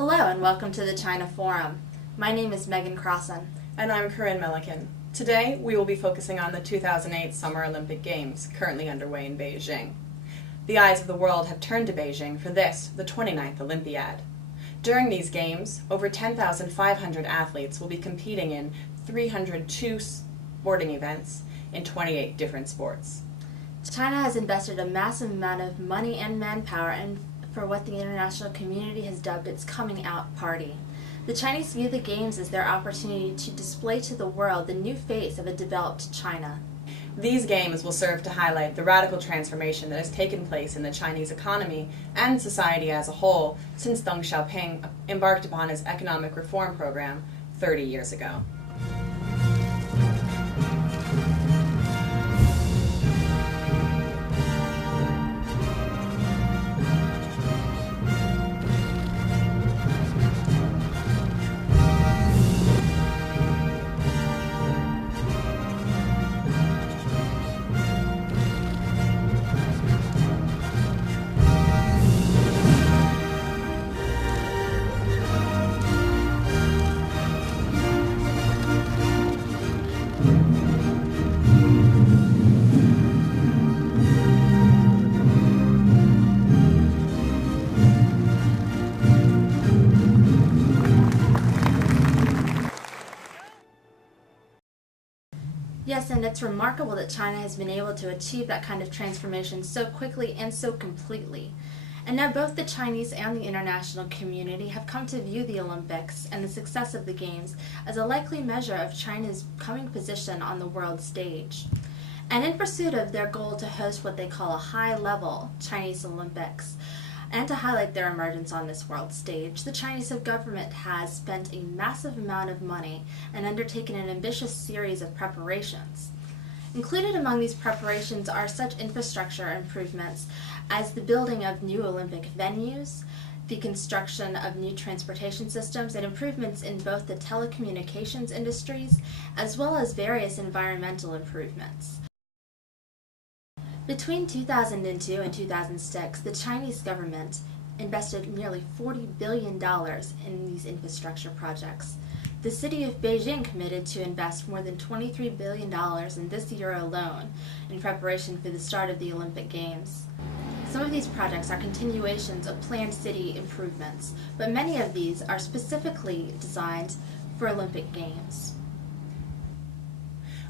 Hello and welcome to the China Forum. My name is Meghan Crossin. And I'm Corinne Milliken. Today we will be focusing on the 2008 Summer Olympic Games, currently underway in Beijing. The eyes of the world have turned to Beijing for this, the 29th Olympiad. During these games, over 10,500 athletes will be competing in 302 sporting events in 28 different sports. China has invested a massive amount of money and manpower for what the international community has dubbed its coming out party. The Chinese view the Games as their opportunity to display to the world the new face of a developed China. These games will serve to highlight the radical transformation that has taken place in the Chinese economy and society as a whole since Deng Xiaoping embarked upon his economic reform program 30 years ago. Yes, and it's remarkable that China has been able to achieve that kind of transformation so quickly and so completely. And now both the Chinese and the international community have come to view the Olympics and the success of the Games as a likely measure of China's coming position on the world stage. And in pursuit of their goal to host what they call a high-level Chinese Olympics, and to highlight their emergence on this world stage, the Chinese government has spent a massive amount of money and undertaken an ambitious series of preparations. Included among these preparations are such infrastructure improvements as the building of new Olympic venues, the construction of new transportation systems, and improvements in both the telecommunications industries as well as various environmental improvements. Between 2002 and 2006, the Chinese government invested nearly $40 billion in these infrastructure projects. The city of Beijing committed to invest more than $23 billion in this year alone in preparation for the start of the Olympic Games. Some of these projects are continuations of planned city improvements, but many of these are specifically designed for Olympic Games.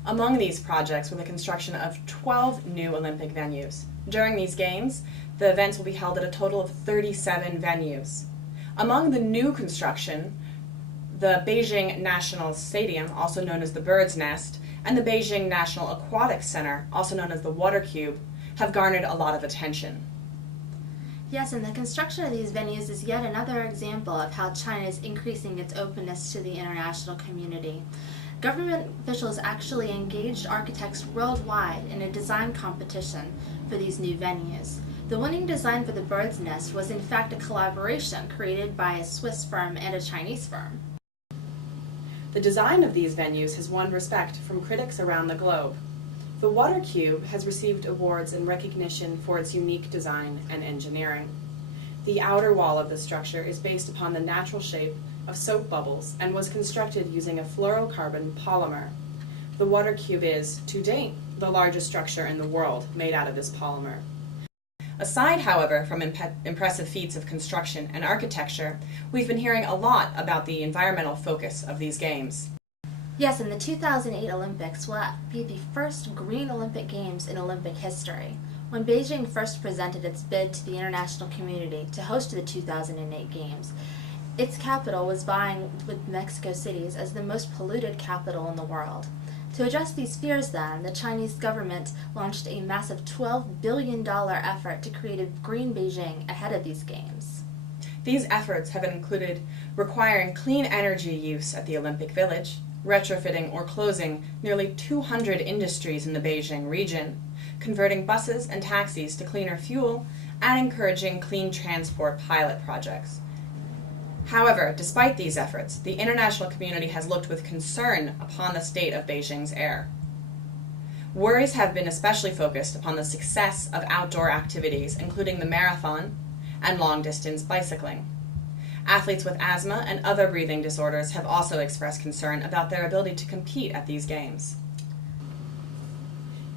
Among these projects were the construction of 12 new Olympic venues. During these Games, the events will be held at a total of 37 venues. Among the new construction, the Beijing National Stadium, also known as the Bird's Nest, and the Beijing National Aquatic Center, also known as the Water Cube, have garnered a lot of attention. Yes, and the construction of these venues is yet another example of how China is increasing its openness to the international community. Government officials actually engaged architects worldwide in a design competition for these new venues. The winning design for the Bird's Nest was in fact a collaboration created by a Swiss firm and a Chinese firm. The design of these venues has won respect from critics around the globe. The Water Cube has received awards in recognition for its unique design and engineering. The outer wall of the structure is based upon the natural shape of soap bubbles and was constructed using a fluorocarbon polymer. The Water Cube is, to date, the largest structure in the world made out of this polymer. Aside, however, from impressive feats of construction and architecture, we've been hearing a lot about the environmental focus of these Games. Yes, and the 2008 Olympics will be the first Green Olympic Games in Olympic history. When Beijing first presented its bid to the international community to host the 2008 Games, its capital was vying with Mexico City's as the most polluted capital in the world. To address these fears then, the Chinese government launched a massive $12 billion effort to create a green Beijing ahead of these Games. These efforts have included requiring clean energy use at the Olympic Village, retrofitting or closing nearly 200 industries in the Beijing region, converting buses and taxis to cleaner fuel, and encouraging clean transport pilot projects. However, despite these efforts, the international community has looked with concern upon the state of Beijing's air. Worries have been especially focused upon the success of outdoor activities, including the marathon and long-distance bicycling. Athletes with asthma and other breathing disorders have also expressed concern about their ability to compete at these Games.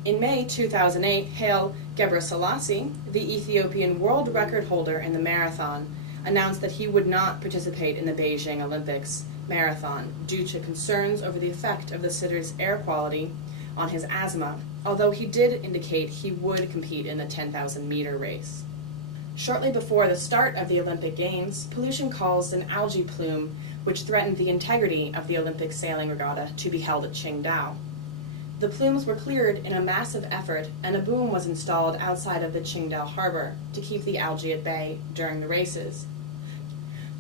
In May 2008, Haile Gebrselassie, the Ethiopian world record holder in the marathon, announced that he would not participate in the Beijing Olympics marathon due to concerns over the effect of the sitter's air quality on his asthma, although he did indicate he would compete in the 10,000-meter race. Shortly before the start of the Olympic Games, pollution caused an algae plume which threatened the integrity of the Olympic sailing regatta to be held at Qingdao. The plumes were cleared in a massive effort, and a boom was installed outside of the Qingdao harbor to keep the algae at bay during the races.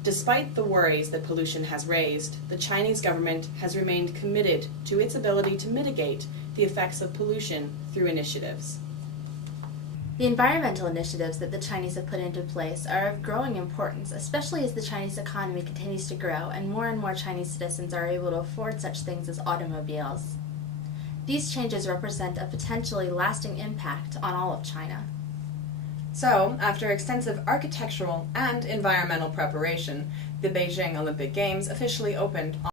Despite the worries that pollution has raised, the Chinese government has remained committed to its ability to mitigate the effects of pollution through initiatives. The environmental initiatives that the Chinese have put into place are of growing importance, especially as the Chinese economy continues to grow and more Chinese citizens are able to afford such things as automobiles. These changes represent a potentially lasting impact on all of China. So, after extensive architectural and environmental preparation, the Beijing Olympic Games officially opened